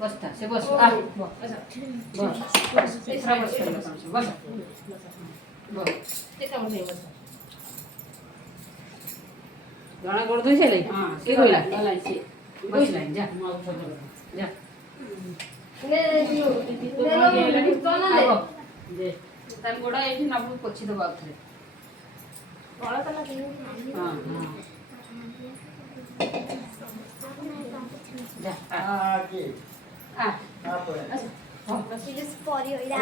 बसता से बस आ बस बस तीसरा बस कर बस बस तीसरा बस गाना गोड़ धोई चले हां से होइला गलाई से बस लाइन जा जा ले ले तो ना दे ताल गोड़ा एठी नबु पोछि दबा थरे बड़ा तला हां हां जा आगे आ अच्छा बस ये परी होइला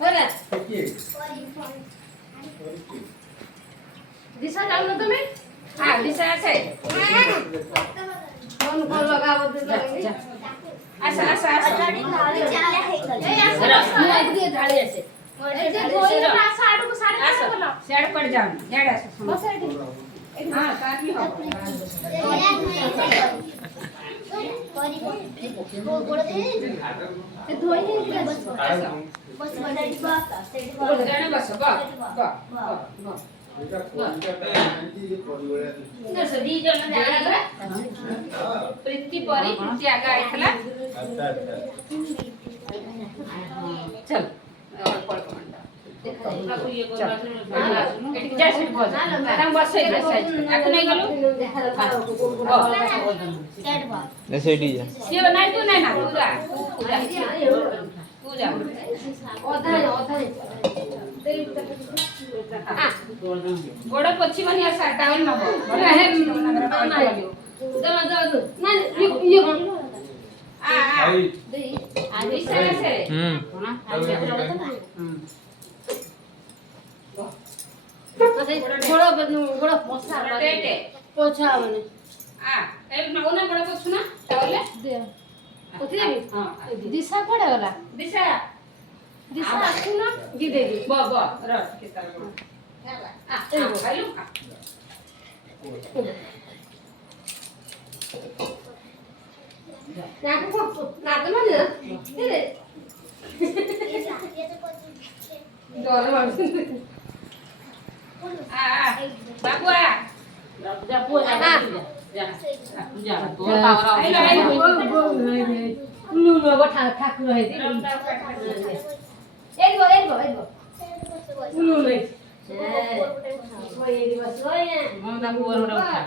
होरा परी दिशा जाऊ न तुम्ही हां दिशा আছে कोण कोण लगाव दे आशा आशा आशा गाडी चाले हे गले ये ढाळी असे जे गोई आशा आडू साडे काय बोला साड पड जाऊ झाड असो बस हां काकी हो गोड़ दे ते धोई नहीं बस बस बनाई बस जाने बस बस दी जन जाना प्रीति परी प्रीति आगा आइतला चल पळ कमांडा देखा ये कोन एटी जा से बस हम बस से आको नहीं गलो ले सेडी जा ये नहीं तू नहीं ना पूजा पूजा ओधा गोड़ पछी मनी आसा टाइम न हो हे ना दवा दवा दो ना ये आ दे आगे से ना गोड़ बनु गोड़ पोछा टेटे पोछा बने ए ना गोड़ पोछु ना तावले दे पोथी देबी हां दिशा पड़े वाला दिशा दिशा आसु ना दी देबी ब र के तार खाइलु नाको को नाको मन दे डर मार बाबू आ जा पो जा जा तो पावर नु नु बठा ठाकुर है एगो नु नहीं सोई बस सोई ममता को और उठा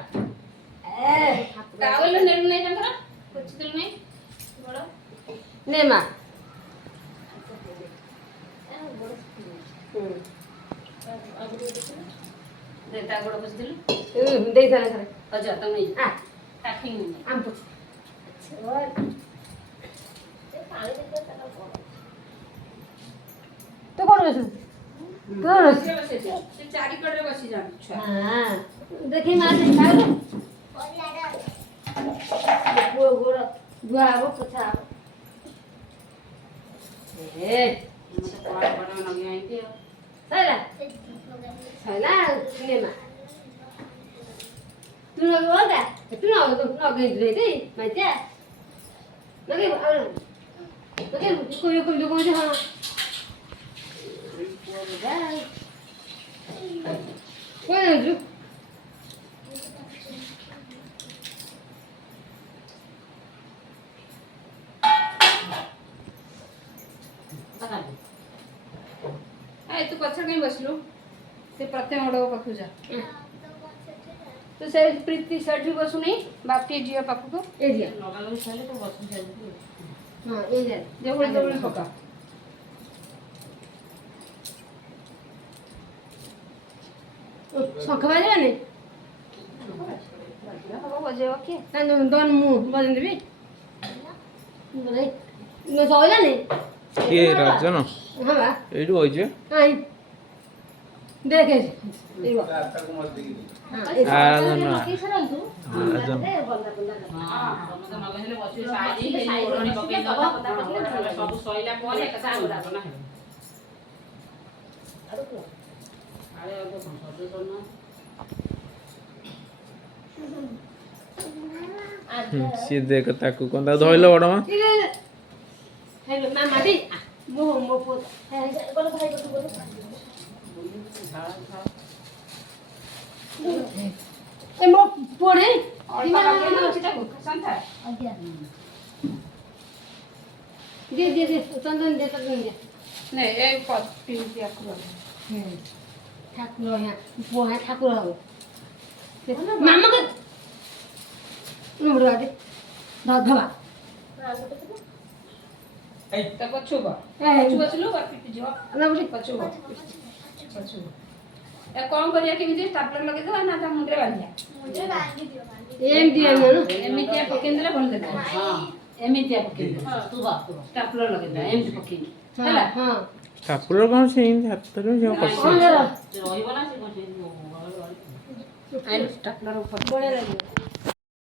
कावल नेडु नहीं जंगरा कुछ दिल नहीं बड़ा ने मां देता गोड़ बस दिल दे थाले थाले अच्छा तुम नहीं आ टाकिंग आम पूछ अच्छा और पानी देते तला तो कोन बस कोन से चारी कड़ रे बसी जा हां देखि मार दे खाओ और लाडा वो गोड़ दुआ वो पूछा ए मुझे पाड़ बड़ा न गया है सैला सैला सिनेमा तू न बोलता तू न गई रे माइते लगे लगे कोई कोई जो हां कोई जो ए तू पछड़ कहीं बसलु से प्रत्येक ओडो पाखु जा तो से प्रीति सठी बसु नहीं बापटी जिया पाखु को ए जिया लगा लगा साले तो बसु जा हां ए जा जेबोले जेबोले पका शंख बजे ने अब बजे ओके ना दोन मु बजन देबी नहीं न सोला ने के राजन हां बा एडू होई जे हां देखे एगो आराधना आराधना हां तो नगले बसी साइड हे ओरणी पके दबा सब सोइला परे कसा आराधना है अरे अब संसद करना सी देख ताकू कोंदा धइलो बडमा हेलो मामा दी मो पो हे बोलो भाई बोलो ए मो पोड़े दिमा ना छिटा को संथा आज्ञा दे चंदन दे नहीं ए पट्टी दिया करो ठाकुर यहाँ वो है ठाकुर हो मामा का नंबर दे धवा तो पछुबा पछुबा पिटी जो नंबर पछुबा ए कौन करिया केमिति स्टापलर लगे दो ना ता मुंडरे बांधिया एम दिया ना एमितिया पकेंद्र बोल देता हां एमितिया पकेंद्र तू बाप स्टापलर लगे दो एमिति पकेंद्र हाँ हाँ ଠାକୁର କ'ଣ ସେମିତି ହାତରେ ଯେଉଁ कौन ପଶି जरा ରହିବ ନା ସେ କୋଠି ସ୍ଟାପଲର ऊपर बढ़िया लगे